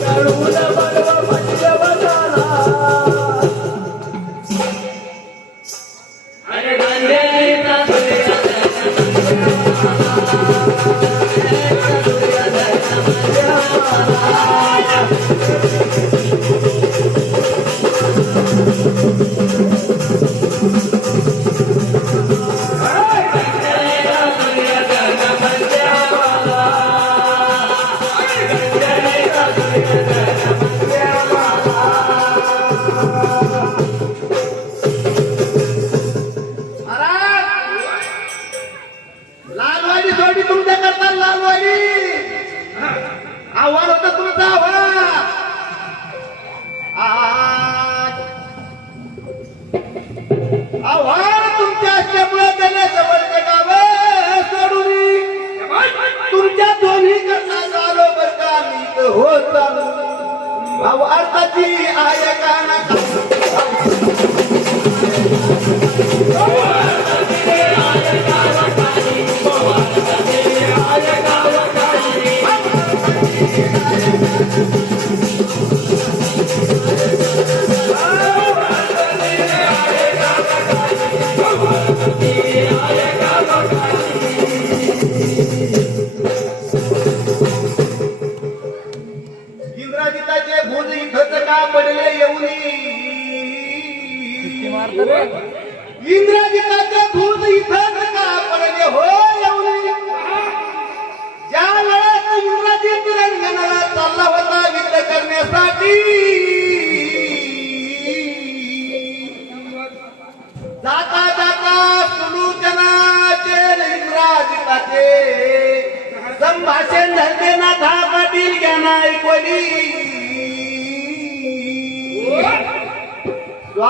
Karuna होता. अर्थाची I काना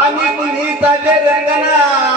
आणि कुणी चाले रंगना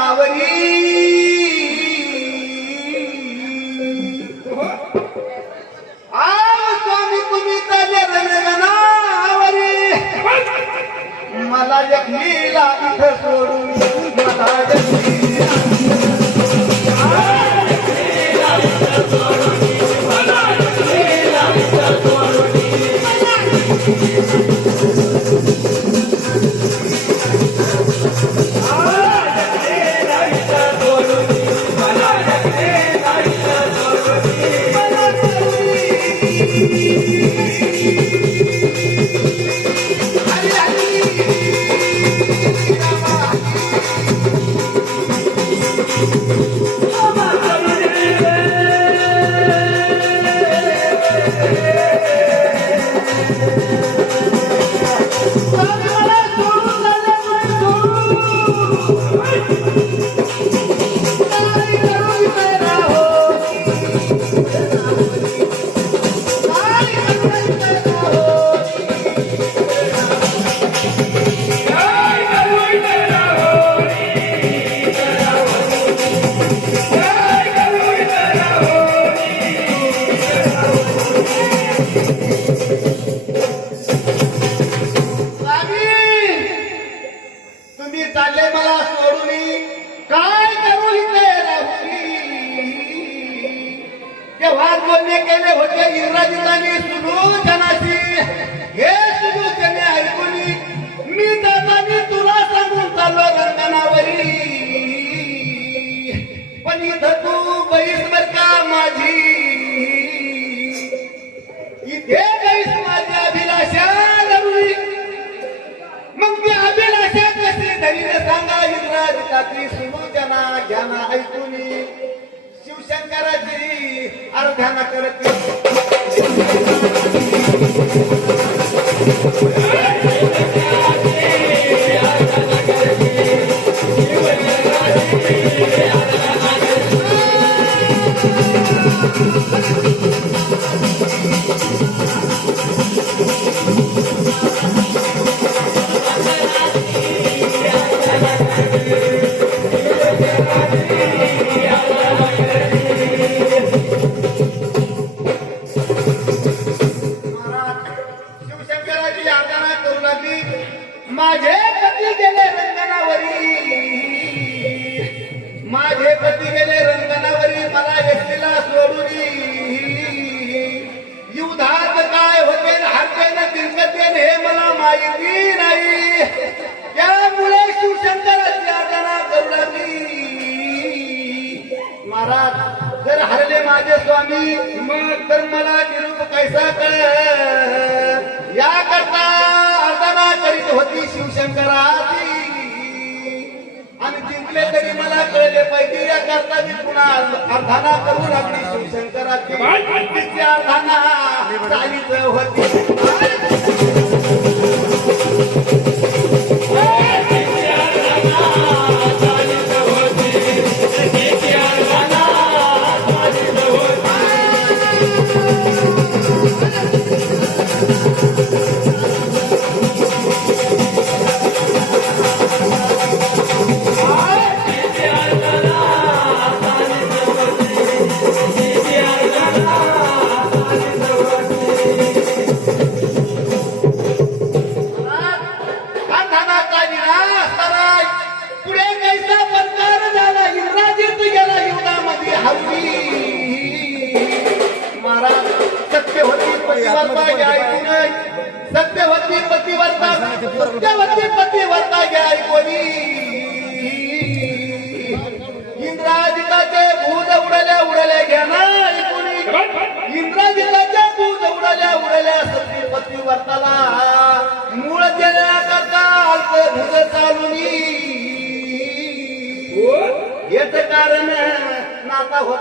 मंदिराची सुलोचना घ्याना ऐकून शिवशंकराची अर्ध्याना करते महाराज जर हरले माझे स्वामी मग तर मला निरूप कैसा कळ या करता आराधना करीत होती शिवशंकराची. आणि जिंकले तरी मला कळले पाहिजे या करता मी पुन्हा अर्धाना करू लागली शिवशंकराची. अर्धाना चालीच होती. सत्यवती ऐकून सत्यवती पतिवर्ता पतिवर्ता घ्या ऐकूनी इंद्राजिताचे भूत उडल्या उडल्या घ्या ना ऐकूनी इंद्राजिताच्या भूत उडल्या उडल्या सती पतिवर्ताला मूळ देण्या करता अल्प भूत चालूनी हेच कारण नाता हो